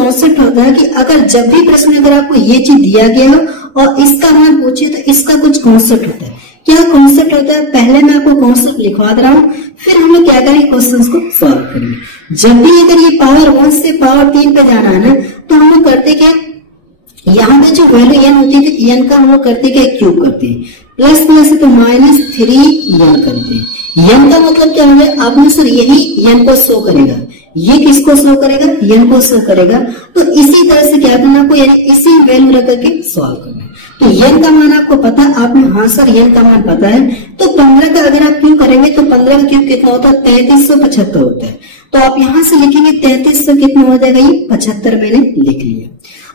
Concept होता है कि अगर जब भी प्रश्न अगर आपको ये चीज दिया गया हो और इसका मान पूछे तो इसका कुछ कॉन्सेप्ट होता है। क्या कॉन्सेप्ट होता है, पहले मैं आपको कॉन्सेप्ट लिखवा दे रहा हूँ, फिर हम लोग क्या करेंगे, क्वेश्चंस को सॉल्व करेंगे। जब भी अगर ये पावर 1 से पावर 3 पे जाना है ना, तो हम लोग करते क्या, यहाँ पे जो वैल्यू n होती है n का हम लोग करते क्या, क्यूब करते हैं, प्लस प्लस है तो -3 करते हैं। n का मतलब क्या होगा, आपने सर यही n को शो करेगा, ये किसको शो करेगा, n को शो करेगा। तो इसी तरह से क्या करना आपको, यानी इसी वैल्यू रख करके सॉल्व करना। तो n का मान आपको पता, आपने हाँ सर n का मान पता है, तो 15 का अगर आप क्यूब करेंगे तो 15 का क्यूब कितना होता है, 3375 होता है। तो आप यहाँ से लिखेंगे 3300 कितना हो जाएगा, ये 75 मैंने लिख लिया।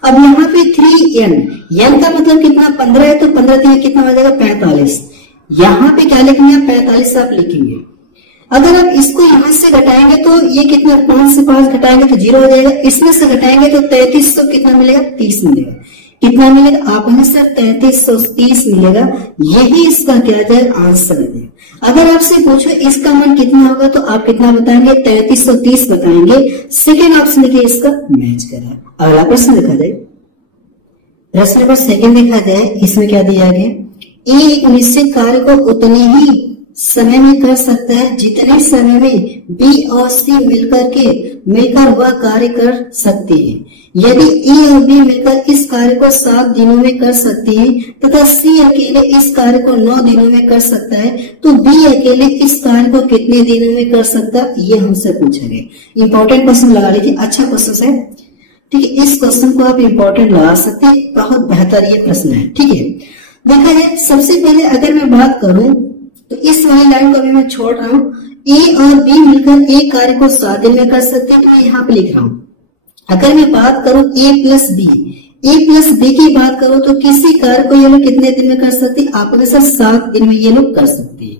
अब यहाँ पे 3n का मतलब कितना, 15 है, तो 15 3 कितना हो जाएगा, 45। यहाँ पे क्या लिखेंगे, 45 आप लिखेंगे। अगर आप इसको यहाँ से घटाएंगे तो ये कितना, 5 से 5 घटाएंगे तो 0 हो जाएगा, इसमें से घटाएंगे तो 3300 कितना मिलेगा, 30 मिलेगा। कितना मिलेगा, आपने सर 3330 मिलेगा। यही इसका क्या जाएगा, आंसर है। अगर आपसे पूछो इसका मान कितना होगा तो आप कितना बताएंगे, 3330 बताएंगे। सेकेंड ऑप्शन देखिए इसका मैच करा। अगला प्रश्न देखा जाए, प्रश्न नंबर सेकेंड देखा जाए, इसमें क्या दिया गया, ए एक निश्चित कार्य को उतने ही समय में कर सकता है जितने समय में बी और सी मिलकर वह कार्य कर सकते हैं। यदि ए और बी मिलकर इस कार्य को 7 दिनों में कर सकते हैं तथा सी अकेले इस कार्य को 9 दिनों में कर सकता है, तो बी अकेले इस कार्य को कितने दिनों में कर सकता है, ये हमसे पूछा गया। इंपॉर्टेंट क्वेश्चन लगा लीजिए, अच्छा क्वेश्चन है, ठीक है। इस क्वेश्चन को आप इंपॉर्टेंट लगा सकते हैं, बहुत बेहतर ये प्रश्न है, ठीक है। देखा जाए, सबसे पहले अगर मैं बात करूं तो इस वाली लाइन को अभी मैं छोड़ रहा हूँ, ए और बी मिलकर एक कार्य को 7 दिन में कर सकते हैं, तो मैं यहाँ पे लिख रहा हूँ। अगर मैं बात करूं ए प्लस बी की बात करूं तो किसी कार्य को ये लोग कितने दिन में कर सकते हैं, आपने सर 7 दिन में ये लोग कर सकते हैं।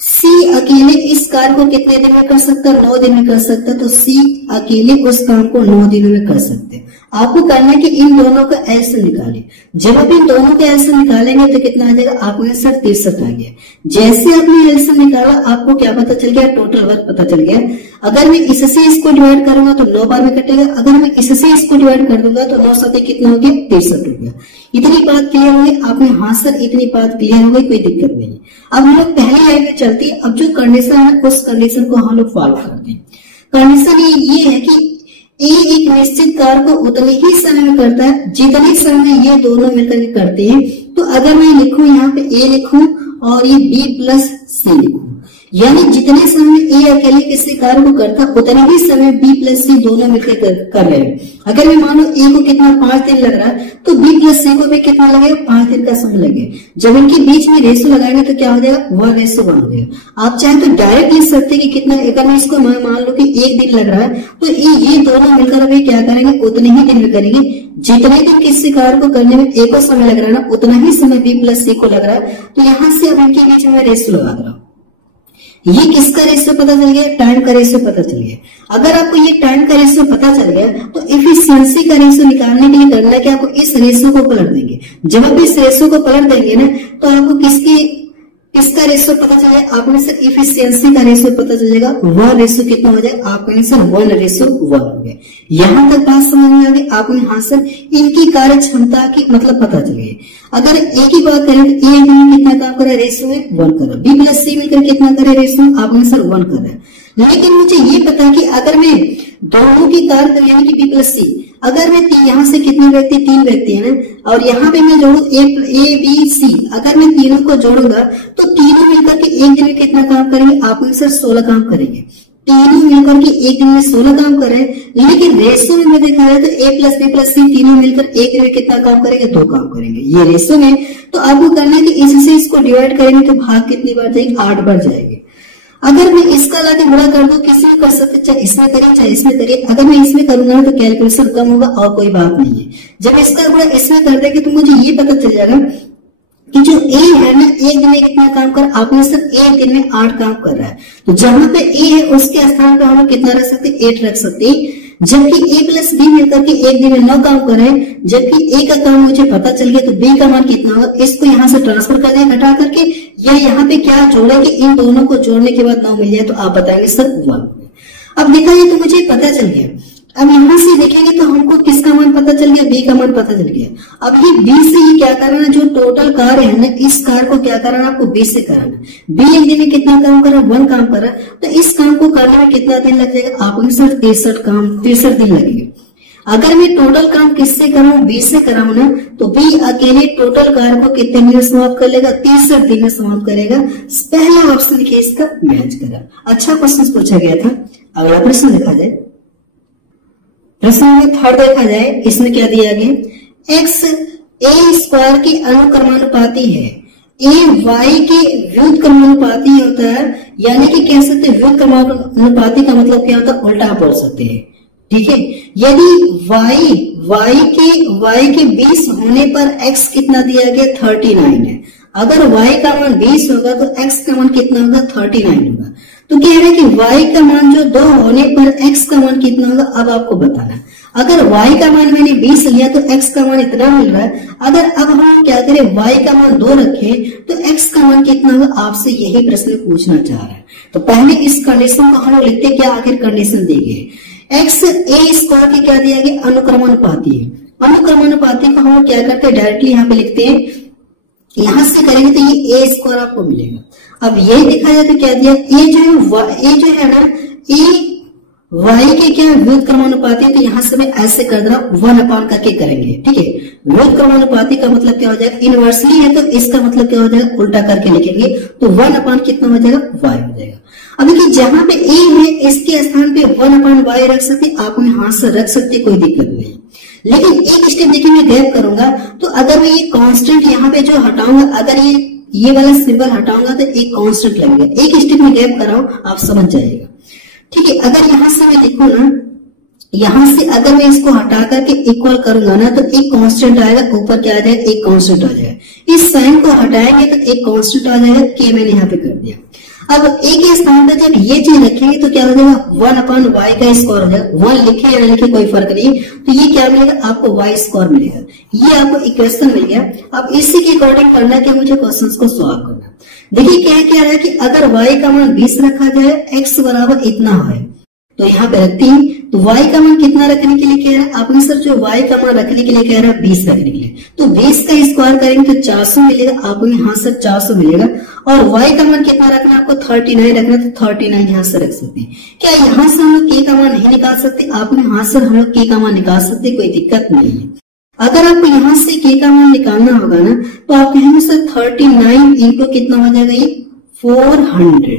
सी अकेले इस कार्य को कितने दिन में कर सकता है, 9 दिन में कर सकता है, तो सी अकेले उस काम को 9 दिनों में कर सकते हैं। आपको करना है कि इन दोनों का एलसीएम निकालें। जब आप इन दोनों का एलसीएम निकालेंगे तो कितना आ जाएगा, आपको सर 63 आ गया। जैसे आपने एलसीएम निकाला आपको क्या पता चल गया, टोटल वर्क पता चल गया। अगर मैं इससे इसको डिवाइड करूंगा तो 9 बार में कटेगा, अगर मैं इससे इसको डिवाइड कर दूंगा तो 9 7 कितना हो गया, 63 हो गया। इतनी बात क्लियर हो गई आपने, हाँ सर इतनी बात क्लियर हो गई, कोई दिक्कत नहीं। अब हम लोग पहली लाइन में चलती है। अब जो कंडीशन है उस कंडीशन को हम लोग फॉलो करते हैं। कंडीशन ये है कि ए एक निश्चित कार्य को उतने ही समय में करता है जितने समय ये दोनों मिलकर के करते हैं। तो अगर मैं लिखूं यहाँ पे ए लिखूं और ये बी प्लस सी लिखूं, यानी जितने समय ए अकेले किसी कार्य को करता उतने ही समय बी प्लस सी दोनों मिलकर कर रहे हैं। अगर मैं मानो ए को कितना 5 दिन लग रहा है तो बी प्लस सी को भी कितना लगेगा, 5 दिन का समय लगेगा। जब इनके बीच में रेशो लगाएंगे तो क्या हो जाएगा, 1:1 हो जाएगा। आप चाहे तो डायरेक्ट लिख सकते हैं कि कितना, अगर मैं इसको मान लो कि 1 दिन लग रहा है तो ये दोनों मिलकर अभी क्या करेंगे, उतने ही दिन में करेंगे। जितने दिन किसी कार्य को करने में ए को समय लग रहा है ना, उतना ही समय बी प्लस सी को लग रहा है। तो यहाँ से अब इनके बीच में रेशो लगा दे रहा हूं। ये किसका रेशियो पता चल गया, टाइम का रेशियो पता चल गया। अगर आपको ये टाइम का रेशियो पता चल गया तो एफिशिएंसी का रेशियो निकालने के लिए करना है कि आपको इस रेशियो को पलट देंगे। जब आप इस रेशियो को पलट देंगे ना तो आपको किसका रेशियो पता चल जाएगा, आपने सर एफिशिएंसी का रेशियो पता चल जाएगा। वह रेशियो कितना हो जाएगा, आपने सर 1:1 हो गया। यहां तक बात समझ में आ गई आपने, हाँ सर इनकी कार्य क्षमता की मतलब पता चल गई। अगर ए की बात करें तो ए में कितना काम कर रहा है, रेशियो में 1 कर रहा है। बी प्लस सी मिलकर कितना करे रेशियो, आपने सर 1 कर रहा है। लेकिन मुझे ये पता है कि अगर मैं दोनों की कार्य करूं यानी कि बी प्लस सी, अगर मैं यहाँ से कितने व्यक्ति, 3 व्यक्ति है ना, और यहाँ पे मैं जोड़ू ए बी सी, अगर मैं तीनों को जोड़ूंगा तो तीनों मिलकर के एक दिन में कितना काम करेंगे, आपने सर 16 काम करेंगे। तीनों मिलकर के एक दिन में 16 काम कर रहे हैं। लेकिन रेशियो में देखा जाए तो ए प्लस बी प्लस सी तीनों मिलकर एक दिन में कितना काम करेंगे, 2 काम करेंगे। ये रेशियो में तो आपको करना है कि इससे इसको डिवाइड करेंगे तो भाग कितनी बार जाएंगे, 8 बार जाएंगे। अगर मैं इसका लाके बड़ा कर दूं, किसी में कर सकते, चाहे इसमें करिए चाहे इसमें करिए। अगर मैं इसमें करूंगा तो कैलकुलेशन कम होगा और कोई बात नहीं है। जब इसका बड़ा इसमें कर देंगे तो मुझे ये पता चल जाएगा कि जो ए है ना, एक दिन में कितना काम कर, आपने सिर्फ एक दिन में 8 काम कर रहा है। तो जहां पे ए है उसके स्थान पे हम लोग कितना रख सकते, 8 रख सकते हैं। जबकि ए प्लस बी मिलकर के एक दिन में 9 काम कर रहे हैं, जबकि ए का काम मुझे पता चल गया तो बी का मान कितना होगा, इसको यहाँ से ट्रांसफर कर दें घटा करके, या यहाँ पे क्या जोड़े कि इन दोनों को जोड़ने के बाद 9 मिल जाए, तो आप बताएंगे सर 1। अब देखा जाए तो मुझे पता चल गया। अब यहाँ से देखेंगे तो हमको का मान पता चल गया। अब ये बी से ये क्या करना है, जो टोटल कार्य है ना, इस कार्य को क्या कराना आपको बी से कराना। बी एक दिन में कितना काम कर रहा है, 1 काम कर रहा है, तो इस काम को करने में कितना दिन लग जाएगा, आपको सर 63 दिन लगेगा। अगर मैं टोटल काम किससे कराऊं, बी से कराऊं ना, तो बी अकेले टोटल कार्य को कितने दिन में समाप्त कर लेगा, 63 दिन में समाप्त करेगा। पहला ऑप्शन देखिए इसका मैच करा। अच्छा क्वेश्चन पूछा गया था। अगला प्रश्न देखा जाए, प्रश्न में थर्ड देखा जाए, इसमें क्या दिया गया, एक्स ए स्क्वायर की अनुक्रमानुपाती है, ए वाई के व्युत्क्रमानुपाती होता है, यानी कि कह सकते हैं व्युत्क्रमानुपाती का मतलब क्या होता है, उल्टा बोल सकते हैं। ठीक है, यदि y के 20 होने पर x कितना दिया गया, 39 है। अगर y का मान 20 होगा तो x का मान कितना होगा, 39 होगा। तो कह रहे हैं कि y का मान जो 2 होने पर x का मान कितना होगा, अब आपको बताना। अगर y का मान मैंने 20 लिया तो x का मान इतना मिल रहा है। अगर अब हम क्या करें, y का मान 2 रखें तो x का मान कितना होगा, आपसे यही प्रश्न पूछना चाह रहा है। तो पहले इस कंडीशन को हम लोग लिखते, क्या आखिर कंडीशन दी गई, एक्स ए स्क्वायर की क्या दिया गया, अनुक्रमानुपाती है। अनुक्रमानुपाती को हम क्या करते हैं, डायरेक्टली यहाँ पे लिखते हैं, यहां से करेंगे तो ये ए स्क्वायर आपको मिलेगा। अब ये देखा जाए तो क्या दिया, ए जो है ना, ए वाई के क्या व्युत्क्रमानुपाती है, तो यहां से मैं ऐसे कर दे रहा हूं, 1 करके करेंगे। ठीक है, व्युत्क्रमानुपाती का मतलब क्या हो जाएगा, इनवर्सली है तो इसका मतलब क्या हो जाएगा, उल्टा करके लिखेंगे तो 1 कितना हो जाएगा, वाई हो जाएगा। अब देखिए जहां पे ए है इसके स्थान पे 1/y रख सकते, आप उन्हें हाथ से रख सकते, कोई दिक्कत नहीं। लेकिन एक स्टेप देखिए मैं गैप करूंगा, तो अगर मैं ये कांस्टेंट यहाँ पे जो हटाऊंगा, अगर ये वाला सिंबल हटाऊंगा तो एक कांस्टेंट लगेगा। एक स्टेप में गैप कर रहा हूं, आप समझ जाइएगा। ठीक है, अगर यहां से मैं लिखूं ना, यहां से अगर मैं इसको हटा करके इक्वल करूंगा ना, तो एक कांस्टेंट आएगा, ऊपर क्या आ जाएगा, एक कांस्टेंट आ जाएगा। इस साइन को हटाएंगे तो एक कांस्टेंट आ जाएगा, के मैंने यहाँ पे कर दिया। अब ए के स्थान पर जब ये चीज रखेंगे तो क्या हो जाएगा, 1/y का स्क्वायर हो जाएगा। 1 लिखे या लिखे कोई फर्क नहीं, तो ये क्या मिलेगा आपको, y स्क्वायर मिलेगा। ये आपको इक्वेशन मिल गया। अब इसी के अकॉर्डिंग करना कि मुझे क्वेश्चंस को सॉल्व करना। देखिए क्या रहा है कि अगर y का मान 20 रखा जाए, x बराबर इतना है, तो यहाँ पे रखती है, तो y का मान कितना रखने के लिए कह रहा है, आपने सर जो y का मान रखने के लिए कह रहा है 20 रखने के लिए, तो 20 का स्क्वायर करेंगे तो 400 मिलेगा, आपको यहाँ से 400 मिलेगा। और y का मान कितना रखना है आपको, 39 रखना, तो 39 यहाँ से रख सकते हैं। क्या यहाँ से हम लोग k का मान नहीं निकाल सकते, आपने यहाँ से हम लोग k का मान निकाल सकते, कोई दिक्कत नहीं है। अगर आपको यहाँ से k का मान निकालना होगा ना, तो आप कहेंगे सर 39 इंटू कितना हो जाएगा, ये 400।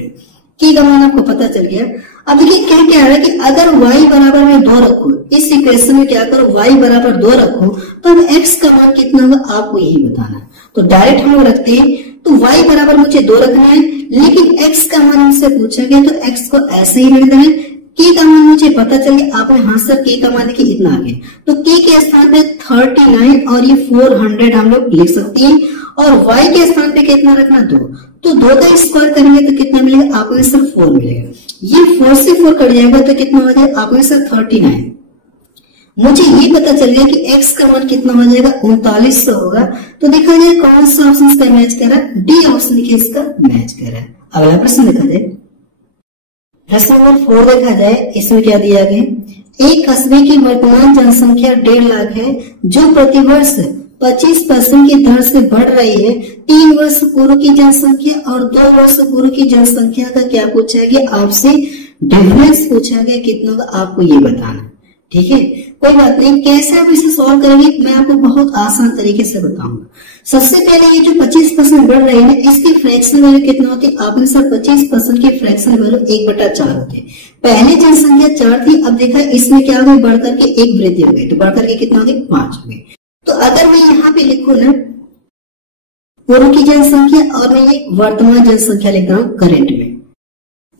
k का मान आपको पता चल गया। अब देखिए क्या रहा है कि अगर y बराबर में 2 रखो, इस इक्वेशन में क्या करो, y बराबर 2 रखो, तो अब x का मान कितना होगा आपको यही बताना। तो डायरेक्ट हम लोग रखते हैं, तो y बराबर मुझे 2 रखना है, लेकिन x का मान हमसे पूछा गया तो x को ऐसे ही लिख देना है। k का मान मुझे पता चल गया, आपने हाथ से k का मान देखिए इतना आ गया, तो k के स्थान पे 39 और ये 400 हम लोग लिख सकते हैं। और y के स्थान पे कितना रखना, 2, तो 2 का स्क्वायर करेंगे तो कितना मिलेगा, आपने सिर्फ 4 मिलेगा। ये 4 से 4 कट जाएगा तो कितना हो जाएगा, आपने सिर्फ 39। मुझे ये पता चल गया कि x का मान कितना हो जाएगा, 3900 होगा। तो देखा जाए कौन सा ऑप्शन इसका मैच कर रहा है, डी ऑप्शन देखिए इसका मैच कर रहा है। अगला प्रश्न देखा जाए, प्रश्न नंबर 4 देखा जाए, इसमें क्या दिया गया, एक कस्बे की वर्तमान जनसंख्या 1.5 लाख है, जो प्रतिवर्ष 25% की दर से बढ़ रही है। 3 वर्ष पूर्व की जनसंख्या और 2 वर्ष पूर्व की जनसंख्या का क्या पूछा गया, आपसे डिफरेंस पूछा गया, कितना का आपको ये बताना। ठीक है, कोई बात नहीं, कैसे आप इसे सॉल्व करेंगे मैं आपको बहुत आसान तरीके से बताऊंगा। सबसे पहले ये जो 25% बढ़ रही है ना, इसकी फ्रैक्शन वैल्यू कितना होती है, आपने सर 25% की फ्रैक्शन वैल्यू 1/4 होती है। पहले जनसंख्या 4 थी, अब देखा इसमें क्या हो गई, बढ़कर के 1 वृद्धि हो गई, तो बढ़कर के कितना हो गई, 5 हो गई। तो अगर मैं यहाँ पे लिखूं ना पूर्व की जनसंख्या और मैं ये वर्तमान जनसंख्या लिख रहा हूँ करेंट में,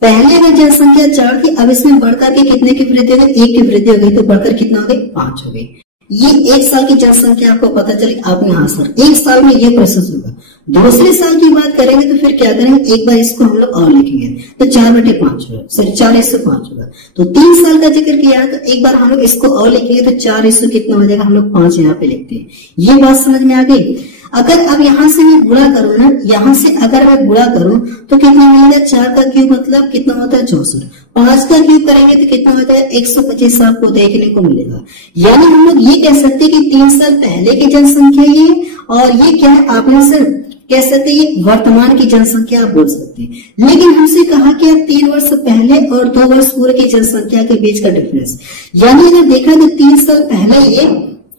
पहले अगर जनसंख्या 4 थी, अब इसमें बढ़कर के कितने की वृद्धि हो गई, 1 की वृद्धि हो गई, तो बढ़कर कितना हो गई, 5 हो गई। ये 1 साल की जनसंख्या आपको पता चली, आपने हाँ सर 1 साल में ये प्रोसेस होगा। दूसरे साल की बात करेंगे तो फिर क्या करेंगे, एक बार इसको हम लोग और लिखेंगे तो 4/5 होगा, सॉरी 4:5 होगा। तो 3 साल का जिक्र किया है तो एक बार हम लोग इसको और लिखेंगे तो 4 कितना हो जाएगा, हम लोग 5 यहाँ पे लिखते हैं। ये बात समझ में आ गई। अगर अब यहाँ से मैं गुणा करूँ ना, यहाँ से अगर मैं गुणा करूँ तो कितना मिलेगा, 4 का क्यूब मतलब कितना होता है 64, 5 का क्यूब करेंगे तो कितना होता है 125 आपको देखने को मिलेगा। यानी हम लोग ये कह सकते हैं कि 3 साल पहले की जनसंख्या ये, और ये क्या है आपने सर कह सकते हैं वर्तमान की जनसंख्या आप बोल सकते हैं। लेकिन हमसे कहा कि 3 वर्ष पहले और 2 वर्ष पूर्व की जनसंख्या के बीच का डिफरेंस, यानी अगर देखा तो 3 साल पहले ये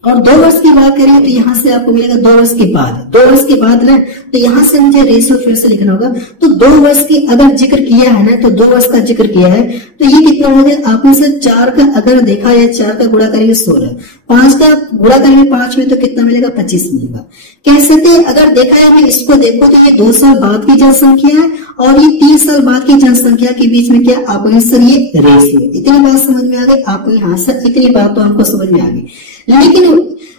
और 2 वर्ष की बात करें तो यहाँ से आपको मिलेगा 2 वर्ष के बाद, 2 वर्ष के बाद ना, तो यहाँ से मुझे रेशियो फिर से लिखना होगा। तो 2 वर्ष की अगर जिक्र किया है ना, तो 2 वर्ष का जिक्र किया है तो ये कितना हो जाए आपने से 4 का अगर देखा है, 4 का गुणा करेंगे 16, 5 का गुणा करेंगे 5 में तो कितना मिलेगा 25 मिलेगा। कह सकते हैं अगर देखा है मैं इसको देखो तो ये 2 साल बाद की जनसंख्या है और ये 3 साल बाद की जनसंख्या के बीच में क्या आपको सर ये रेशियो है। इतनी बात समझ में आ गई आपको, यहाँ सर इतनी बात तो हमको समझ में आ गई। लेकिन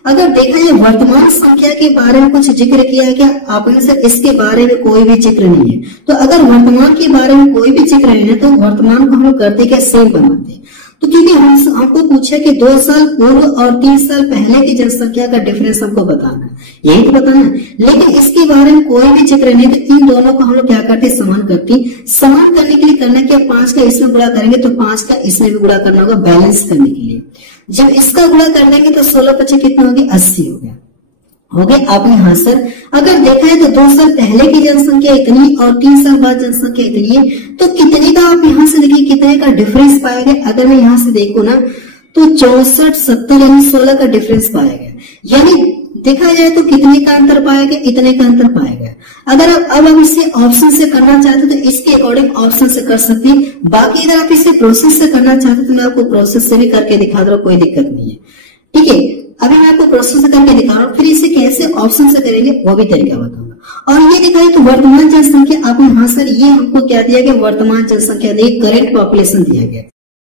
अगर देखा जाए वर्तमान संख्या के बारे में कुछ जिक्र किया है क्या आपने सर, इसके बारे में कोई भी जिक्र नहीं है। तो अगर वर्तमान के बारे में कोई भी जिक्र नहीं है तो वर्तमान को हम लोग करते क्या, सेम बनाते हैं। तो क्योंकि हमको पूछा कि 2 साल पूर्व और 3 साल पहले की जनसंख्या का डिफरेंस हमको बताना है, यही तो बताना है। लेकिन इसके बारे में कोई भी जिक्र नहीं, तो इन दोनों को हम लोग क्या करते, समान करते। समान करने के लिए करना क्या, 5 का इसमें गुणा करेंगे तो 5 का इसमें भी गुणा करना होगा बैलेंस करने के लिए। जब इसका गुणा कर देंगे तो 16/5 कितना होगी 80 हो गया। हो गए आपने, हाँ सर। अगर देखा है तो 2 साल पहले की जनसंख्या इतनी और 3 साल बाद जनसंख्या इतनी है, तो कितने का आप यहाँ से देखिए कितने का डिफरेंस पाएंगे। अगर मैं यहाँ से देखूं ना तो 64, 70 यानी 16 का डिफरेंस पाएगा। यानी देखा जाए तो कितने का अंतर पाएगा, इतने का अंतर पाएगा। अगर अब हम इसे ऑप्शन से करना चाहते तो इसके अकॉर्डिंग ऑप्शन से कर सकते हैं। बाकी अगर आप इसे प्रोसेस से करना चाहते तो मैं आपको प्रोसेस से भी करके दिखा दूं, कोई दिक्कत नहीं है। ठीक है, अभी मैं आपको प्रोसेस से करके दिखा रहा हूँ, फिर इसे कैसे ऑप्शन से करेंगे वो भी तरीका बताऊंगा। और ये दिखाई तो वर्तमान जनसंख्या आपने, हाँ सर ये हमको क्या दिया गया, वर्तमान जनसंख्या दी, करेंट पॉपुलेशन दिया गया।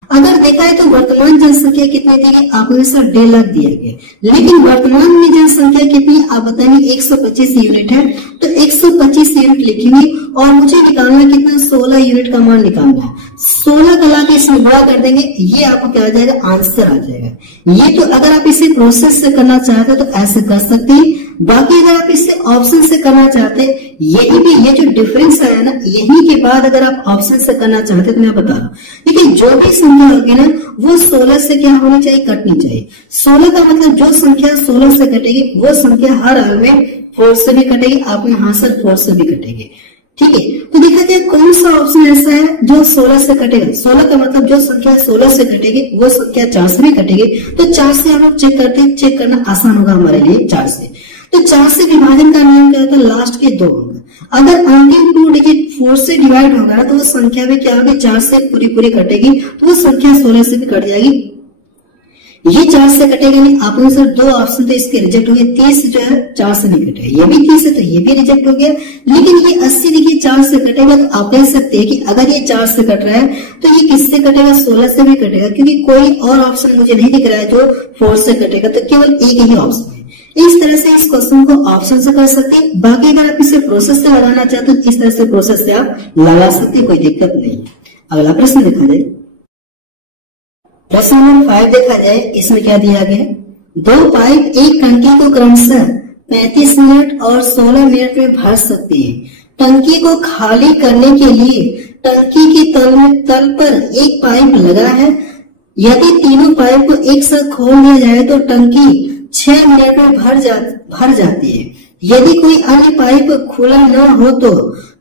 अगर देखा है तो वर्तमान जनसंख्या कितनी दी गई आपने सर 1.5 लाख दिया गया। लेकिन वर्तमान में जनसंख्या कितनी आप बताएंगे 125 यूनिट है, तो 125 यूनिट लिखेंगे और मुझे निकालना कितना 16 यूनिट का मान निकालना है। 16 का लाके इसमें गुणा कर देंगे, ये आपको क्या आ जाएगा, आंसर आ जाएगा। ये तो अगर आप इसे प्रोसेस से करना चाहते हो तो ऐसे कर सकते हैं। बाकी अगर आप इसे ऑप्शन से करना चाहते हैं, यही भी ये जो डिफरेंस आया ना, यही के बाद अगर आप ऑप्शन से करना चाहते हैं तो मैं बता रहा हूँ। लेकिन जो भी संख्या होगी ना वो 16 से क्या होनी चाहिए, कटनी चाहिए। 16 का मतलब जो संख्या 16 से कटेगी वो संख्या हर हाल में 4 से भी कटेगी, आपने हाँ सर 4 से भी कटेगी। ठीक है, तो देखा जाए कौन सा ऑप्शन ऐसा है जो 16 से कटेगा। 16 का मतलब जो संख्या 16 से कटेगी वो संख्या 4 से भी कटेगी। तो 4 से हम लोग चेक करते हैं, चेक करना आसान होगा हमारे लिए 4 से। तो 4 से विभाजन का नियम क्या होता है, लास्ट के 2 अंक। अगर अंतिम 2 डिजिट 4 से डिवाइड होगा ना तो वो संख्या भी क्या होगी, 4 से पूरी कटेगी, तो वो संख्या 16 से भी कट जाएगी। ये 4 से कटेगा नहीं, आपने सर 2 ऑप्शन तो इसके रिजेक्ट हो गए। 30 जो है 4 से नहीं कटेगा, ये भी 30 है तो ये भी रिजेक्ट हो गया। लेकिन ये 80 देखिए 4 से कटेगा, तो आप कह सकते हैं कि अगर ये 4 से कट रहा है तो ये किससे कटेगा, 16 से भी कटेगा, क्योंकि कोई और ऑप्शन मुझे नहीं दिख रहा है जो 4 से कटेगा, तो केवल एक ही ऑप्शन है। इस तरह से इस क्वेश्चन को ऑप्शन से कर सकते हैं। बाकी अगर आप इसे प्रोसेस से लगाना चाहते हो तो इस तरह से प्रोसेस से आप लगा सकते हैं, कोई दिक्कत नहीं है। अगला प्रश्न देखा जाए, प्रश्न नंबर 5 देखा जाए, इसमें क्या दिया गया, 2 पाइप एक टंकी को क्रमशः 35 मिनट और 16 मिनट में भर सकते हैं। टंकी को खाली करने के लिए टंकी की तल पर एक पाइप लगा है। यदि तीनों पाइप को एक साथ खोल दिया जाए तो टंकी 6 मिनट में भर जाती है। यदि कोई अन्य पाइप खुला न हो तो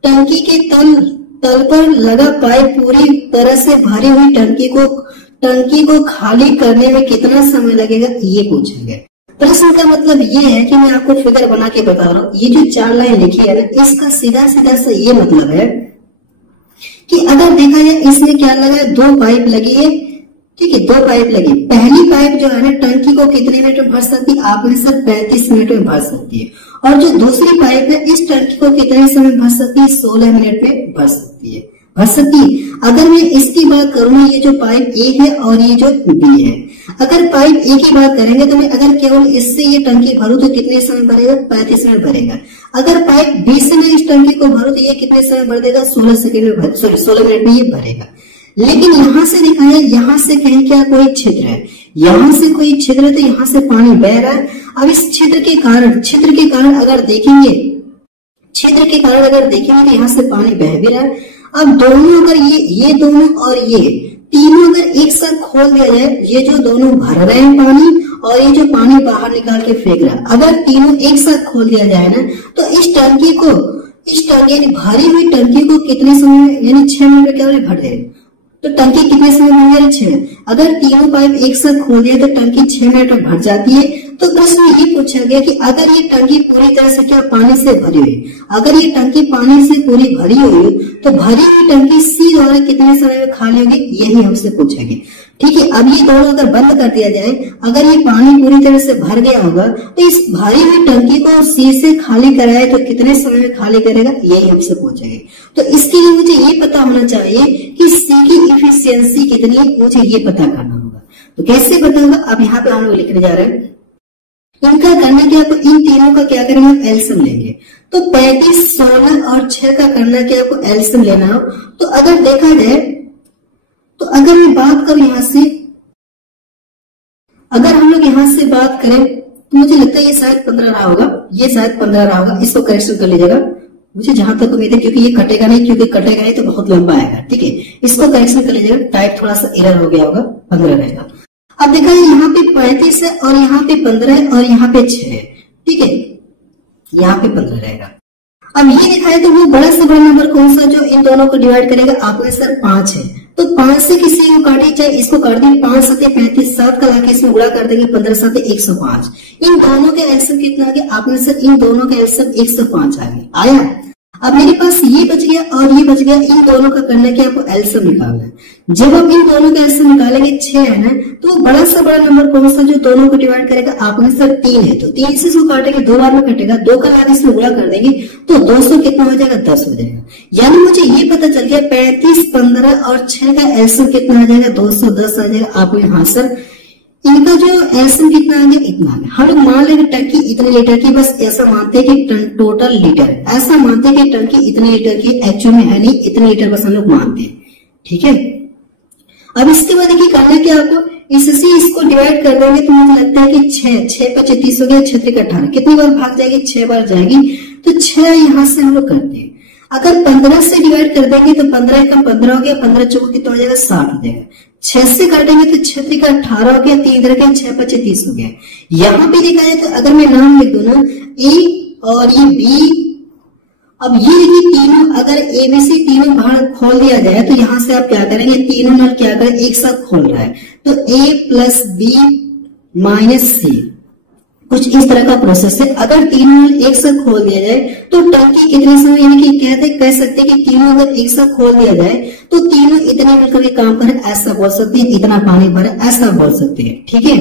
टंकी के तल पर लगा पाइप पूरी तरह से भरी हुई टंकी को खाली करने में कितना समय लगेगा, ये पूछा गया। प्रश्न का मतलब ये है कि मैं आपको फिगर बना के बता रहा हूँ। ये जो 4 लाइन लिखी है ना, इसका सीधा सा ये मतलब है कि अगर देखा जाए इसमें क्या लगा है, 2 पाइप लगी है। ठीक है, 2 पाइप लगी। पहली पाइप जो है ना टंकी को कितने मिनट में भर सकती है, आपने सर 35 मिनट में भर सकती है। और जो दूसरी पाइप है इस टंकी को कितने समय भर सकती है, 16 मिनट में भर सकती है। भर सकती है। अगर मैं इसकी बात करूँ, ये जो पाइप ए है और ये जो बी है, अगर पाइप ए की बात करेंगे तो मैं अगर केवल इससे ये टंकी भरूं तो कितने समय भरेगा? 35 मिनट भरेगा। अगर पाइप बी से मैं इस टंकी को भरूं तो ये कितने समय भर देगा? 16 मिनट में ये भरेगा। लेकिन यहाँ से दिखाया, यहाँ से कहीं क्या कोई छिद्र है, यहाँ से कोई छिद्र है तो यहाँ से पानी बह रहा है। अब इस छिद्र के कारण अगर देखेंगे, छिद्र के कारण अगर देखेंगे तो यहाँ से पानी बह भी रहा है। अब दोनों अगर ये दोनों और ये तीनों अगर एक साथ खोल दिया जाए, ये जो दोनों भर रहे हैं पानी और ये जो पानी बाहर निकाल के फेंक रहा है, अगर तीनों एक साथ खोल दिया जाए ना तो इस टंकी यानी भरी हुई टंकी को कितने समय में, यानी 6 मिनट में क्या भर देगा? तो टंकी कितने समय में भर? 6। अगर तीनों पाइप एक साथ खोल दिया तो टंकी 6 मिनट में भर जाती है। तो प्रश्न ये पूछा गया कि अगर ये टंकी पूरी तरह से क्या पानी से भरी हुई, अगर ये टंकी पानी से पूरी भरी हुई तो भरी हुई टंकी सी द्वारा कितने समय में खाली होगी, यही हमसे पूछा गया। ठीक है, अब ये दोनों अगर बंद कर दिया जाए, अगर ये पानी पूरी तरह से भर गया होगा तो इस भरी हुई टंकी को सी से खाली कराए तो कितने समय में खाली करेगा, यही हमसे पूछा गया। तो इसके लिए मुझे ये पता होना चाहिए कि सी की इफिशियंसी कितनी है, मुझे ये पता करना होगा। तो कैसे पता होगा? अब यहाँ पे हम लोग लिखने जा रहे हैं, इनका करना क्या, आपको इन तीनों का क्या करेंगे? एलसीएम लेंगे। तो 35, 16 और 6 का करना क्या, आपको एलसीएम लेना हो। तो अगर देखा जाए, तो अगर मैं बात करूं यहां से, अगर हम लोग यहां से बात करें तो मुझे लगता है ये शायद 15 रहा होगा, ये शायद 15 रहा होगा। इसको करेक्शन कर लीजिएगा, मुझे जहां तक उम्मीद है, क्योंकि ये कटेगा नहीं, क्योंकि कटेगा नहीं तो बहुत लंबा आएगा। ठीक है, इसको करेक्शन कर लीजिएगा, टाइप थोड़ा सा एरर हो गया होगा, 15 रहेगा। अब देखा यहाँ पे 35 है और यहाँ पे 15 है और यहाँ पे 6 है। ठीक है, यहाँ पे 15 रहेगा। अब ये दिखाया तो वो बड़ा से बड़ा नंबर कौन सा जो इन दोनों को डिवाइड करेगा? आपने सर 5 है, तो 5 से किसी को काटिए, चाहे इसको काट देंगे, 5 7 35, 7 का लाके इसमें गुणा कर देंगे, 15 7 105। इन दोनों के एलसीएम कितना आ गया? आपने सर इन दोनों के एलसीएम 105 आ गया, आया। अब मेरे पास ये बच गया और ये बच गया, इन दोनों का करना क्या, आपको एलसीएम निकालना है। जब आप इन दोनों का एलसीएम निकालेंगे, 6 है ना, तो बड़ा से बड़ा नंबर कौन सा जो दोनों को डिवाइड करेगा? आपने सर 3 है, तो 3 से इसको काटेंगे, 2 बार में कटेगा, 2 का लाके इसमें गुणा कर देंगे तो 200 कितना हो जाएगा? 10 हो जाएगा। यानी मुझे ये पता चल गया 35, 15 और 6 का एलसीएम कितना आ जाएगा? 210 आ जाएगा। आप हाँ सर इनका जो एलसीएम कितना आ गया? इतना आ गया। हम लोग मान लेंगे टंकी इतने लीटर की, बस ऐसा मानते हैं कि टोटल लीटर, ऐसा मानते हैं कि टंकी इतने लीटर की, एक्चुअल में है नहीं, इतने लीटर बस हम लोग मानते हैं। ठीक है, अब इसके बाद देखिए करना क्या आपको, इससे इसको डिवाइड कर देंगे तो मुझे लगता है कि 6 पे 36 हो गया, 6 3 18, कितनी बार भाग जाएगी? 6 बार जाएगी। तो 6 यहाँ से हम लोग करते हैं। अगर 15 से डिवाइड कर देंगे तो 15 कम 15 हो गया, 15 चौको कितना हो जाएगा? 60 हो जाएगा। 6 से काटेंगे तो 6 3 18 हो गया, 3 इधर गया, 6 5 30 हो गया। यहाँ पे देखा जाए तो अगर मैं नाम लिख दूं ना, ए और ये बी, अब ये देखिए तीनों, अगर ए बी सी तीनों बाहर खोल दिया जाए तो यहाँ से आप क्या करेंगे? तीनों नल क्या करें? एक साथ खोल रहा है, तो ए प्लस बी माइनस सी, कुछ इस तरह का प्रोसेस है। अगर तीनों नल एक साथ खोल दिया जाए तो टंकी कितने समय, यानी कि कह सकते हैं कि तीनों अगर एक साथ खोल दिया जाए तो तीनों इतने मिलकर के काम करें, ऐसा बोल सकते हैं। इतना पानी भरे, ऐसा बोल सकते हैं। ठीक है,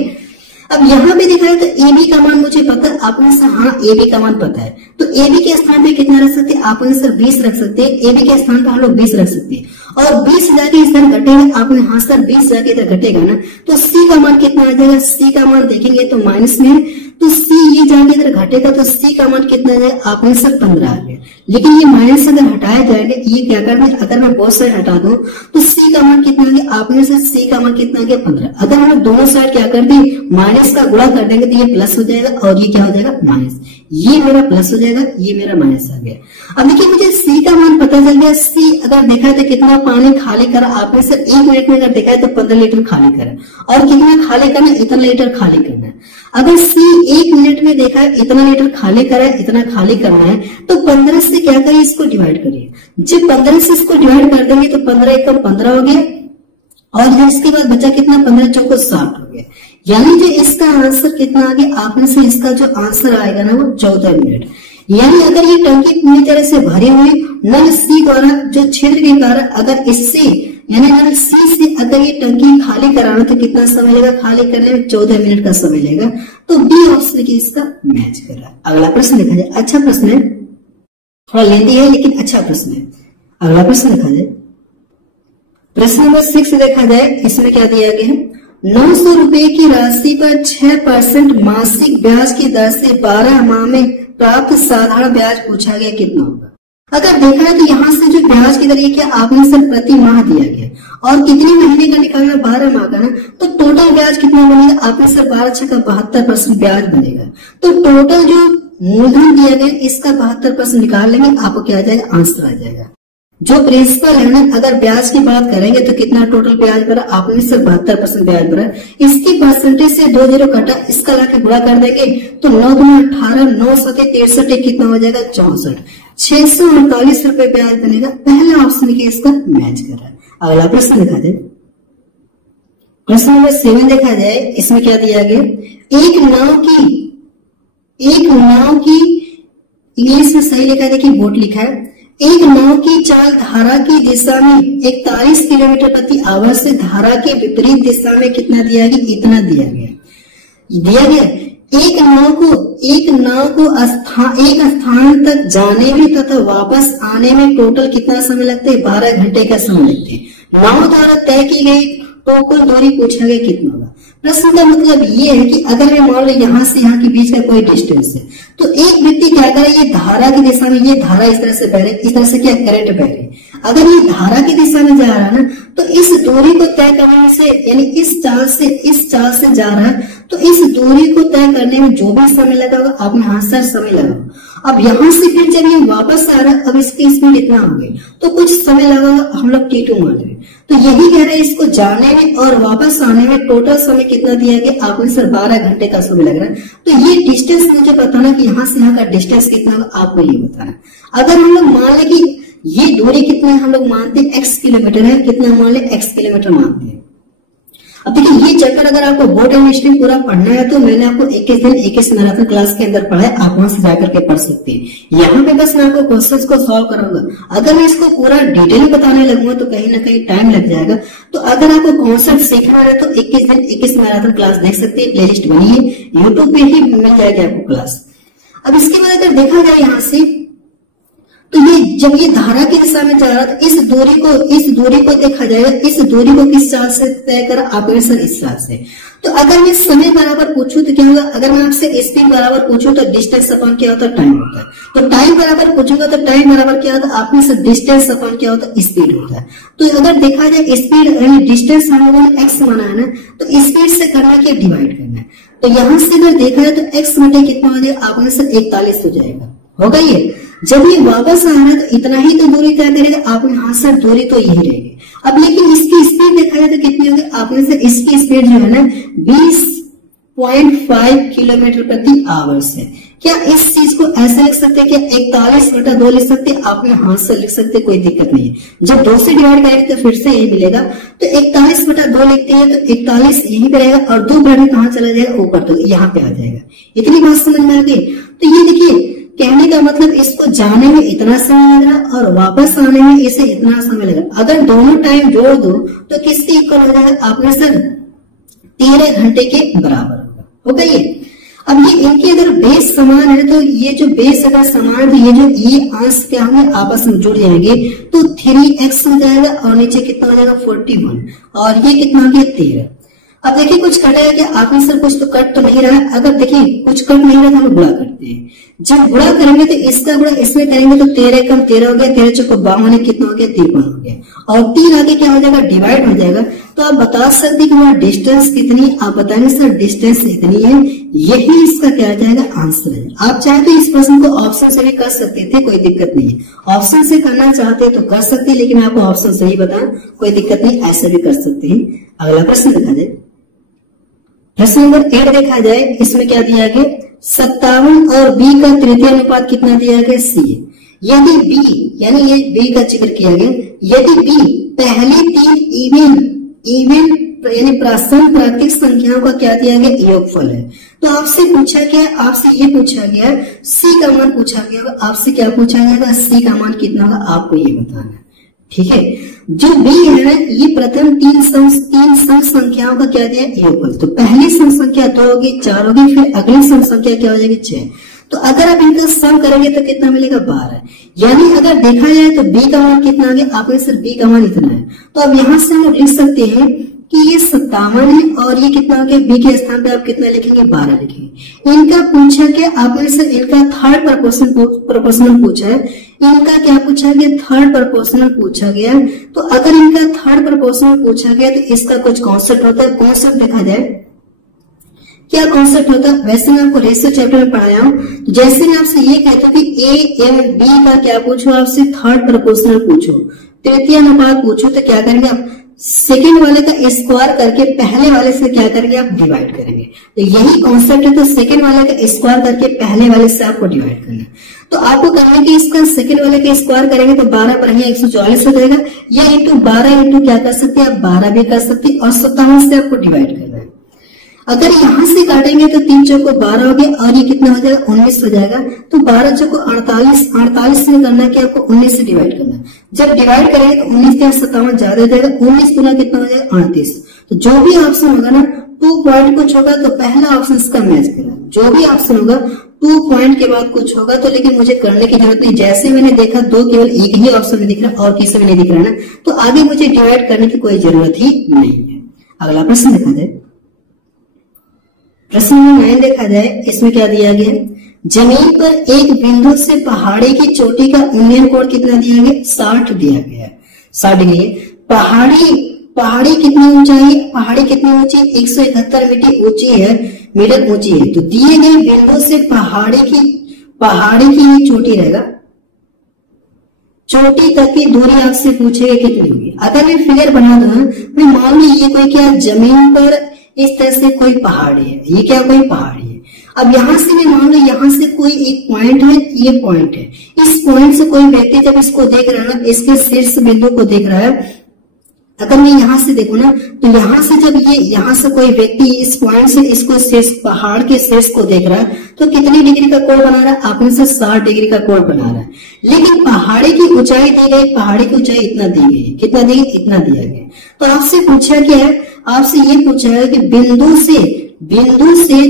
अब यहाँ पे दिखाया तो ए बी का मान मुझे पता है, आपने सर हाँ ए बी का मान पता है, तो ए बी के स्थान पे कितना रख सकते हैं? आपने सर 20 रख सकते हैं। ए बी के स्थान पे हम लोग 20 रख सकते हैं, और 20 जाके इस तरह घटेगा, आपने हाँ सर 20 जाके इधर घटेगा ना, तो सी का मान कितना आ जाएगा? सी का मान देखेंगे तो माइनस में है, तो सी ये जाके इधर घटेगा तो सी का मान कितना आ जाएगा? आपने सर 15 आ गया। लेकिन ये माइनस अगर हटाया जाएगा, ये क्या करना है, अगर मैं बहुत साइड हटा दूं तो सी का मान कितना आ गया? आपने सर सी का मान कितना आ गया? 15। अगर हम लोग दोनों साइड क्या कर दें, माइनस का गुणा कर देंगे तो ये प्लस हो जाएगा और ये क्या हो जाएगा? माइनस। ये मेरा प्लस हो जाएगा, ये मेरा माइनस आ गया। अब देखिए मुझे सी का मान पता चल गया। सी अगर देखा है तो कितना पानी खाली करा आपने सर 1 मिनट में, अगर देखा है तो 15 लीटर खाली करा, और कितना खाली करना? इतना लीटर खाली करना है। अगर सी 1 मिनट में देखा है इतना लीटर खाली करा है, इतना खाली करना है, तो 15 से क्या करिए? इसको डिवाइड करिए। जब 15 से इसको डिवाइड कर देंगे तो 15 1 15 हो गया, और इसके बाद बचा कितना? 15 चौको 60 हो गया। यानी जो इसका आंसर कितना आ गया? आपने से इसका जो आंसर आएगा ना वो 14 मिनट। यानी अगर ये टंकी पूरी तरह से भरी हुई, नल सी द्वारा जो छिद्र के कारण अगर इससे, यानी नल सी से अगर ये टंकी खाली कराना तो कितना समय लगेगा? खाली करने में 14 मिनट का समय लगेगा। तो बी ऑप्शन की इसका मैच कर रहा है। अगला प्रश्न देखा जाए, अच्छा प्रश्न है, थोड़ा लेंदी है लेकिन अच्छा प्रश्न है। अगला प्रश्न देखा जाए, प्रश्न नंबर 6 देखा जाए, इसमें क्या दिया गया है, 900 रुपए की राशि पर 6% मासिक ब्याज की दर से 12 माह में प्राप्त साधारण ब्याज पूछा गया, कितना होगा। अगर देखा है तो यहाँ से जो ब्याज की दर ये क्या आपने सर प्रति माह दिया गया और कितने महीने का निकालना, 12 माह का ना, तो टोटल ब्याज कितना बनेगा, आपने सर 12 6 का 72% ब्याज बनेगा। तो टोटल जो मूलधन दिया गया इसका 72% निकाल लेंगे, आपको क्या आ जाएगा, आंसर आ जाएगा। जो प्रिंसिपल है ना, अगर ब्याज की बात करेंगे तो कितना टोटल ब्याज भरा, आपने सिर्फ 72% ब्याज भरा, इसकी परसेंटेज से 2 0 कटा, इसका लाके गुणा कर देंगे तो 9 दूनी 18, 9 7 63, कितना हो जाएगा 64, 648 रुपए ब्याज बनेगा। पहला ऑप्शन के इसका मैच कर रहा है। अगला प्रश्न देखा जाए, प्रश्न नंबर 7 देखा जाए, इसमें क्या दिया गया, एक नाव की इंग्लिश में सही लिखा है, देखिए बोट लिखा है, एक नाव की चाल धारा की दिशा में 41 किलोमीटर प्रति आवर से धारा के विपरीत दिशा में कितना दिया गया, इतना दिया गया। एक नाव को एक स्थान तक जाने में तथा वापस आने में टोटल कितना समय लगता है, 12 घंटे का समय लगता है। नाव द्वारा तय की गई टोटल दूरी पूछा गया, कितना होगा। प्रश्न का मतलब ये है कि अगर मैं मान लो यहाँ से यहाँ के बीच का कोई डिस्टेंस है, तो एक व्यक्ति क्या करे, ये धारा की दिशा में, ये धारा इस तरह से बह रही, इस तरह से क्या करंट बह रही, अगर ये धारा की दिशा में जा रहा है ना, तो इस दूरी को तय करने से, यानी इस चाल से जा रहा है, तो इस दूरी को तय करने में जो भी समय लगा होगा, आपने हाँ सर समय लगा। अब यहाँ से फिर जब ये वापस आ रहा है, अब इसकी स्पीड इतना हो गई, तो कुछ समय लगा होगा, हम लोग T2 मान रहे हैं। तो यही कह रहे हैं, इसको जाने में और वापस आने में टोटल समय कितना दिया गया, आपने सर 12 घंटे का समय लग रहा है। तो ये डिस्टेंस मुझे बताना कि यहाँ से यहाँ का डिस्टेंस कितना होगा, आपको ये बताना। अगर हम लोग मान ले कि ये दूरी कितना है, हम लोग मानते हैं x किलोमीटर है, कितना मान ले x किलोमीटर मानते हैं। अब देखिए ये चैप्टर अगर आपको बोर्ड एंड हिस्ट्री पूरा पढ़ना है तो मैंने आपको 21 दिन 21 मैराथन क्लास के अंदर पढ़ा है, आप वहां से जाकर के पढ़ सकते हैं। यहाँ पे बस मैं आपको क्वेश्चंस को सॉल्व कराऊंगा। अगर मैं इसको पूरा डिटेल बताने लगूंगा तो कहीं ना कहीं टाइम लग जाएगा। तो अगर आपको कॉन्सेप्ट सीखना है तो 21 दिन 21 मैराथन क्लास देख सकते हैं, प्लेलिस्ट बनी है, यूट्यूब पे ही मिल जाएगी आपको क्लास। अब इसके बाद अगर देखा जाए यहाँ से, तो ये जब ये धारा की दिशा में जा रहा था, इस दूरी को देखा जाएगा, इस दूरी को किस चाल से तय करा, आपने सर इस चाल से। तो अगर मैं समय बराबर पूछूं तो क्या होगा, अगर मैं आपसे स्पीड बराबर पूछूं तो डिस्टेंस अपन क्या होता है, टाइम होता है। तो टाइम बराबर पूछूंगा तो टाइम बराबर क्या होता है, आपने सर डिस्टेंस अपन क्या होता है, स्पीड होता है। तो अगर देखा जाए स्पीड यानी डिस्टेंस हम लोगों ने x माना है ना, तो स्पीड से करना क्या, डिवाइड करना है। तो यहाँ से अगर देखा जाए तो x बटे कितना हो जाएगा, आपने सर 41 हो जाएगा, होगा ये। जब ये वापस आ रहा है तो इतना ही तो दूरी तय करेगा, आपने हाँ सर दूरी तो यही रहेगी। अब लेकिन इसकी स्पीड देखा जाए तो कितनी होगी, आपने सर इसकी स्पीड जो है ना 20.5 किलोमीटर प्रति आवर है। क्या इस चीज को ऐसे लिख सकते हैं, क्या 41/2 लिख सकते हैं, आपने हाँ सर लिख सकते, कोई दिक्कत नहीं है। जब 2 से डिवाइड करेंगे तो फिर से यही मिलेगा, तो 41/2 लिखते हैं तो 41 यहीं पे रहेगा और 2 बढ़ कहाँ चला जाएगा, ऊपर, तो यहाँ पे आ जाएगा। इतनी बात समझ में आ गई। तो ये देखिए कहने का मतलब इसको जाने में इतना समय लग रहा और वापस आने में इसे इतना समय लग रहा। अगर दोनों टाइम जोड़ दो तो किसके इक्वल हो जाएगा, आपने सर 13 घंटे के बराबर होगा ये। अब ये इनके अगर बेस समान है तो ये जो बेस अगर समान है तो ये जो ये अंश क्या होंगे, आपस में जुड़ जाएंगे, तो 3x हो जाएगा और नीचे कितना हो जाएगा 41 और ये कितना हो गया 13। अब देखिए कुछ कटेगा क्या, आपने सर कुछ तो कट तो नहीं रहा है। अगर देखिए कुछ कट नहीं रहा तो हम गुणा करते हैं। जब गुणा करेंगे तो इसका गुणा इसमें करेंगे तो 13 कम 13 हो गया, 13 चौको 52 कितना हो गया 53 हो गया और 3 आगे क्या हो जाएगा, डिवाइड हो जाएगा। तो आप बता सकते कि वहाँ डिस्टेंस कितनी, आप बताएंगे सर डिस्टेंस इतनी है, यही इसका क्या आ जाएगा, आंसर है। आप चाहे तो इस प्रश्न को ऑप्शन से भी कर सकते थे, कोई दिक्कत नहीं है। ऑप्शन से करना चाहते तो कर सकते, लेकिन आपको ऑप्शन से ही बताया, कोई दिक्कत नहीं, ऐसे भी कर सकते हैं। अगला प्रश्न देखा जाए, प्रश्न नंबर 8 देखा जाए, इसमें क्या दिया गया, 57 और b का तृतीय अनुपात कितना दिया गया, c। यदि b यानी ये b का जिक्र किया गया, यदि b पहली 3 इवन यानी प्रासंग प्राकृतिक संख्याओं का क्या दिया गया, योगफल है। तो आपसे पूछा गया, आपसे ये पूछा गया c का मान पूछा गया, आपसे क्या पूछा गया, c का मान कितना होगा, आपको ये बताना है, ठीक है। जो b है ना, ये प्रथम 3 सम संख्याओं का क्या दिया, योगफल। तो पहली सम संख्या 2 होगी, 4 होगी, फिर अगली सम संख्या क्या हो जाएगी 6। तो अगर आप इनका सम करेंगे तो कितना मिलेगा 12। यानी अगर देखा जाए तो बी का मान कितना आ गया, आपने सिर्फ बी का मान इतना है। तो अब यहां से हम लोग लिख सकते हैं कि ये 57 है और ये कितना हो गया, बी के स्थान पे आप कितना लिखेंगे 12 लिखेंगे। इनका पूछा क्या, आपने सिर्फ इनका थर्ड प्रोपोर्शनल पूछा है। इनका क्या पूछा गया, थर्ड प्रोपोर्शनल पूछा गया। तो अगर इनका थर्ड प्रोपोर्शनल पूछा गया तो इसका कुछ कॉन्सेप्ट होता है। कॉन्सेप्ट देखा जाए क्या कॉन्सेप्ट होता है, वैसे मैं आपको रेशियो चैप्टर में पढ़ाया हूँ। तो जैसे मैं आपसे ये कहता हूँ कि ए एम बी का क्या पूछो, आपसे थर्ड प्रोपोर्शनल पूछो, तृतीय अनुपात पूछो, तो क्या करेंगे आप सेकेंड वाले का स्क्वायर करके पहले वाले से क्या करेंगे आप डिवाइड करेंगे। तो यही कॉन्सेप्ट है। तो सेकेंड वाले का स्क्वायर करके पहले वाले से आपको डिवाइड करना है। तो आपको करना है कि इसका सेकेंड वाले का स्क्वायर करेंगे तो 12 पर 144 हो जाएगा, या इंटू 12 इंटू क्या कर सकते हैं आप 12 भी कर सकते हैं, और 57 से आपको डिवाइड करना है। अगर यहां से काटेंगे तो 3 चौको 12 हो गया और ये कितना हो जाएगा 19 हो जाएगा। तो 12 चौको 48 से करना है कि आपको 19 से डिवाइड करना है। जब डिवाइड करेंगे तो 19 के 57 ज्यादा हो जाएगा, 19 गुना कितना हो जाएगा 38। तो जो भी ऑप्शन होगा ना 2 पॉइंट कुछ होगा तो पहला ऑप्शन इसका मैच करेगा। जो भी ऑप्शन होगा 2 पॉइंट के बाद कुछ होगा तो, लेकिन मुझे करने की जरूरत नहीं। जैसे मैंने देखा 2 केवल एक ही ऑप्शन में दिख रहा है और किसी में नहीं दिख रहा है ना, तो आगे मुझे डिवाइड करने की कोई जरूरत ही नहीं है। अगला प्रश्न देखा जाए, प्रश्न नंबर 9 देखा जाए। इसमें क्या दिया गया, जमीन पर एक बिंदु से पहाड़ी की चोटी का उन्नयन कोण कितना दिया गया, 60 दिया गया है, 60 डिग्री। पहाड़ी कितनी ऊंचाई, पहाड़ी कितनी ऊंची 171 मीटर ऊंची है। तो दिए गए बिंदु से पहाड़ी की चोटी रहेगा, चोटी तक की दूरी आपसे पूछेगा कितनी होगी। अगर मैं फिगर बना दूं, मैं मान ली ये कोई क्या जमीन पर इस तरह से कोई पहाड़ी है, ये क्या कोई पहाड़ी है। अब यहां से मैं मान लो यहां से कोई एक पॉइंट है, ये पॉइंट है। इस पॉइंट से कोई व्यक्ति जब इसको देख रहा है ना, इसके शीर्ष बिंदु को देख रहा है, अगर मैं यहां से देखूं ना तो यहां से जब ये यहां से कोई व्यक्ति इस पॉइंट से इसको शीर्ष पहाड़ के शीर्ष को देख रहा है तो कितनी डिग्री का कोण बना रहा है, आपने से 60 डिग्री का कोण बना रहा है। लेकिन पहाड़ी की ऊंचाई दी गई, पहाड़ी की ऊंचाई इतना दी गई, कितना दी गई, इतना दिया गया। तो आपसे पूछा क्या है, आपसे ये पूछा है कि बिंदु से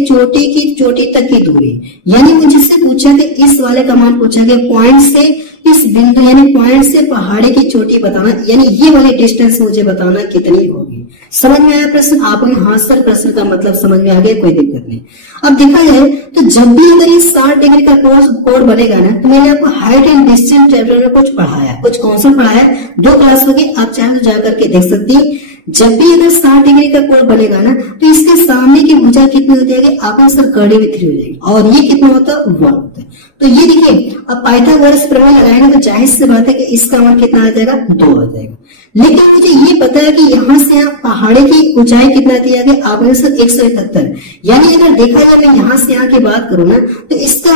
चोटी तक की दूरी, यानी मुझसे पूछा कि इस वाले का मान पूछा गया, पॉइंट से इस बिंदु यानी पॉइंट से पहाड़ी की चोटी बताना, यानी ये वाली डिस्टेंस मुझे बताना कितनी होगी। समझ में आया प्रश्न, आपने हाँ सर प्रश्न का मतलब समझ में आ गया, कोई दिक्कत नहीं। अब देखा जाए तो जब भी अगर ये 60 डिग्री का कोण बनेगा ना, तो मैंने आपको हाइट एंड डिस्टेंस चैप्टर में कुछ पढ़ाया, कुछ कॉन्सेप्ट पढ़ाया, 2 क्लास होगी, आप चाहे तो जाकर के देख सकती है। जब भी अगर 60 डिग्री का कोण बनेगा ना तो इसके सामने की भुजा कितनी हो जाएगी, आपका सर कर्डी में 3 हो जाएगी, और ये कितना होता है 1 होता है। तो ये देखिए अब पाइथागोरस प्रमेय लगाएंगे तो जाहिर सी बात है कि इसका मान कितना आ जाएगा 2 आ जाएगा। लेकिन मुझे ये पता है कि यहाँ से यहाँ पहाड़ी की ऊंचाई कितना दिया गया, आपने सर 171, यानी अगर देखा जाए मैं यहाँ से यहाँ की बात करूँ ना तो इसकी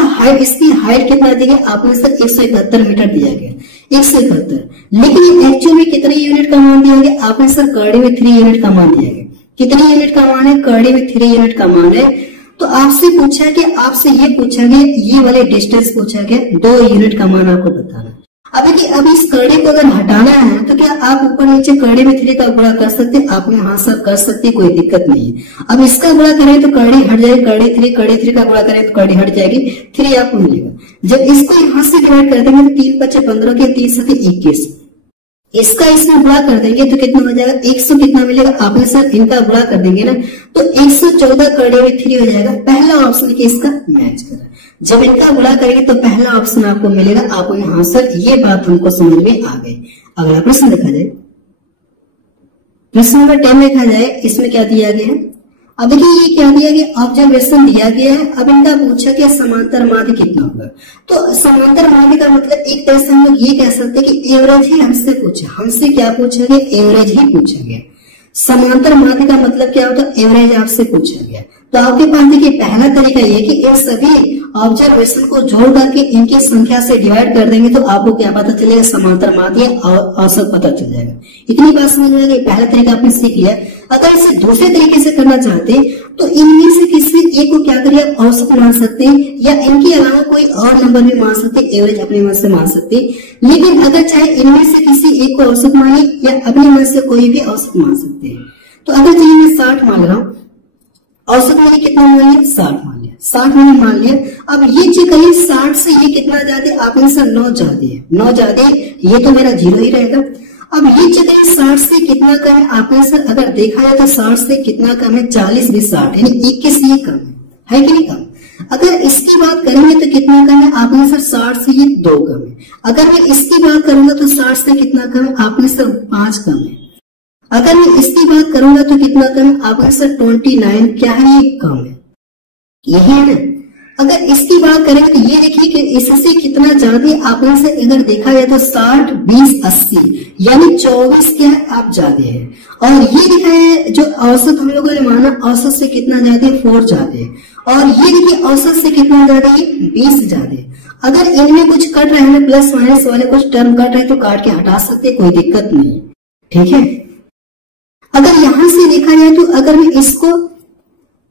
हाइट कितना दी गई, आपने सर 171 मीटर दिया गया, 171। लेकिन एक्चुअल में कितने यूनिट का मान दिया गया, आपने सर कर्डी में 3 यूनिट का मान दिया गया। कितने यूनिट का मान है, कर्डी में 3 यूनिट का मान है। तो आपसे पूछा कि आपसे ये पूछा गया, ये वाले डिस्टेंस पूछा गया, 2 यूनिट का मान आपको बताना। अब इस कर्डी को अगर हटाना है तो क्या आप ऊपर नीचे कर्डी में 3 का गुणा कर सकते हैं, आपने हाँ सर कर सकते, कोई दिक्कत नहीं है। अब इसका गुणा करें तो कर्डी हट जाएगी, कर्डी 3 का गुणा करें तो कर्डी हट जाएगी, 3 आपको मिलेगा। जब इसको यहाँ से डिवाइड कर देंगे तो 3 × 5 = 15 के 3 × 7 = 21, इसका इसमें गुणा कर देंगे तो कितना हो जाएगा, 100 कितना मिलेगा, आपने सर इनका गुणा कर देंगे ना तो 114 कर्डी में 3 हो जाएगा। पहला ऑप्शन की इसका मैच करा, जब इनका गुणा करेंगे तो पहला ऑप्शन आपको मिलेगा। आपको हाँ सर ये बात हमको समझ में आ गई। अगला प्रश्न देखा जाए, प्रश्न नंबर 10 देखा जाए। इसमें क्या दिया गया है, अब देखिए ये क्या दिया गया, ऑब्जर्वेशन दिया गया है। अब इनका पूछा कि समांतर माध्य कितना होगा। तो समांतर माध्य का मतलब एक तरह से हम लोग ये कह सकते हैं कि एवरेज ही हमसे पूछा, हमसे क्या पूछा गया, एवरेज ही पूछा गया। समांतर माध्य का मतलब क्या होता है, एवरेज आपसे पूछा गया। तो आपके पास देखिए पहला तरीका ये कि इन सभी ऑब्जर्वेशन को जोड़ करके इनकी संख्या से डिवाइड कर देंगे तो आपको क्या पता चलेगा, समांतर माध्य और औसत पता चल जाएगा। इतनी बात समझ में आ गई, पहला तरीका आपने सीख लिया। अगर इसे दूसरे तरीके से करना चाहते हैं तो इनमें से किसी एक को क्या करिए आप औसत मान सकते हैं, या इनके अलावा कोई और नंबर भी मान सकते हैं, एवरेज अपने मन से मान सकते हैं। लेकिन अगर चाहे इनमें से किसी एक को औसत माने या अपने मन से कोई भी औसत मान सकते हैं। तो अगर चलिए मैं 60 मान रहा हूं, औसत मैंने कितना मान लिया, 60 मान लिया। 60 मैंने मान लिया। अब ये चेक करिए 60 से ये कितना ज्यादा है, आपने सर 9 ज्यादा है, 9 ज्यादा है, ये तो मेरा 0 ही रहेगा। अब ये चेक करिए 60 से कितना कम है, आपने सर अगर देखा जाए तो 60 से कितना कम है, 40 भी 60 यानी 21 ही कम है कि नहीं कम। अगर इसकी बात करेंगे तो कितना कम है, आपने सर 60 से ये 2 कम है। अगर मैं इसकी बात करूंगा तो 60 से कितना कम है, आपने सर 5 कम है। अगर मैं इसकी बात करूंगा तो कितना कम है, आपने सर 29 क्या है, ये कम है, यही है ना। अगर इसकी बात करें तो ये देखिए कि इससे कितना ज्यादा, आपने से अगर देखा जाए तो 60, 20, 80 यानी 24 क्या है, आप ज्यादा है। और ये दिखा है जो औसत हम लोगों ने माना, औसत से कितना ज्यादा है, 4 ज्यादा है। और ये देखिए औसत से कितना ज्यादा है, 20 ज्यादा है। अगर इनमें कुछ कट रहे हैं, प्लस माइनस वाले कुछ टर्म कट रहे तो काट के हटा सकते, कोई दिक्कत नहीं, ठीक है। अगर यहां से देखा जाए तो अगर मैं इसको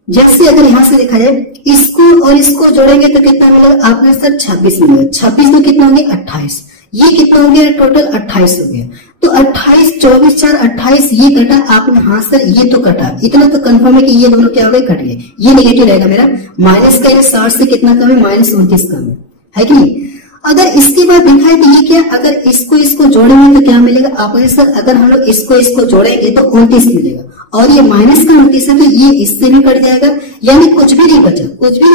जैसे अगर यहां से देखा जाए इसको और इसको जोड़ेंगे तो कितना मिलेगा, आपने सर 26 मिलेगा। 26 में कितना हो गया, 28, ये कितना हो गया, टोटल 28 हो गया। तो 28, 24, 4, 28 ये कटा आपने, हाँ सर ये तो कटा, इतना तो कंफर्म है कि ये दोनों क्या हो गए, कट गए। ये नेगेटिव रहेगा मेरा, माइनस का 60 से कितना कम है, -29 कम है कि नहीं। अगर इसके बाद देखा है तो ये क्या, अगर इसको जोड़ेंगे तो क्या मिलेगा, आपने सर अगर हम लोग इसको जोड़ेंगे तो 29 मिलेगा। और ये माइनस का 29 है तो ये इससे भी कट जाएगा, यानी कुछ भी नहीं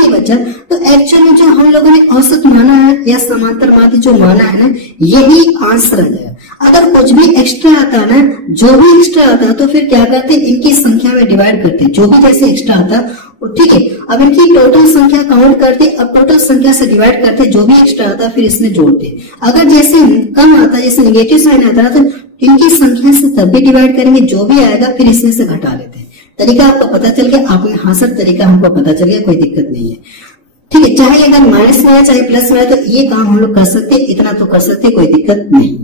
बचा। तो एक्चुअली जो हम लोगों ने औसत माना है या समांतर माध्य जो माना है ना, यही आंसर आ जाएगा। अगर कुछ भी एक्स्ट्रा आता है ना, जो भी एक्स्ट्रा आता है तो फिर क्या करते हैं, इनकी संख्या में डिवाइड करते हैं, जो भी जैसे एक्स्ट्रा आता है, ठीक है। अब इनकी टोटल संख्या काउंट करते, अब टोटल संख्या से डिवाइड करते, जो भी एक्स्ट्रा आता है फिर इसमें जोड़ते। अगर जैसे कम आता है, जैसे नेगेटिव साइन आता है, तो इनकी संख्या से तब भी डिवाइड करेंगे, जो भी आएगा फिर इसमें से घटा लेते हैं। तरीका आपको पता चल गया, आपने हाँ सर तरीका हमको पता चल गया, कोई दिक्कत नहीं है, ठीक है। चाहे अगर माइनस में आए चाहे प्लस में आए तो ये काम हम लोग कर सकते, इतना तो कर सकते, कोई दिक्कत नहीं,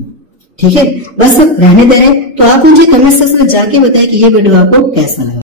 ठीक है। बस रहने दे रहे, तो आप मुझे कमेंट सेक्शन में जाके बताएं कि ये वीडियो आपको कैसा लगा।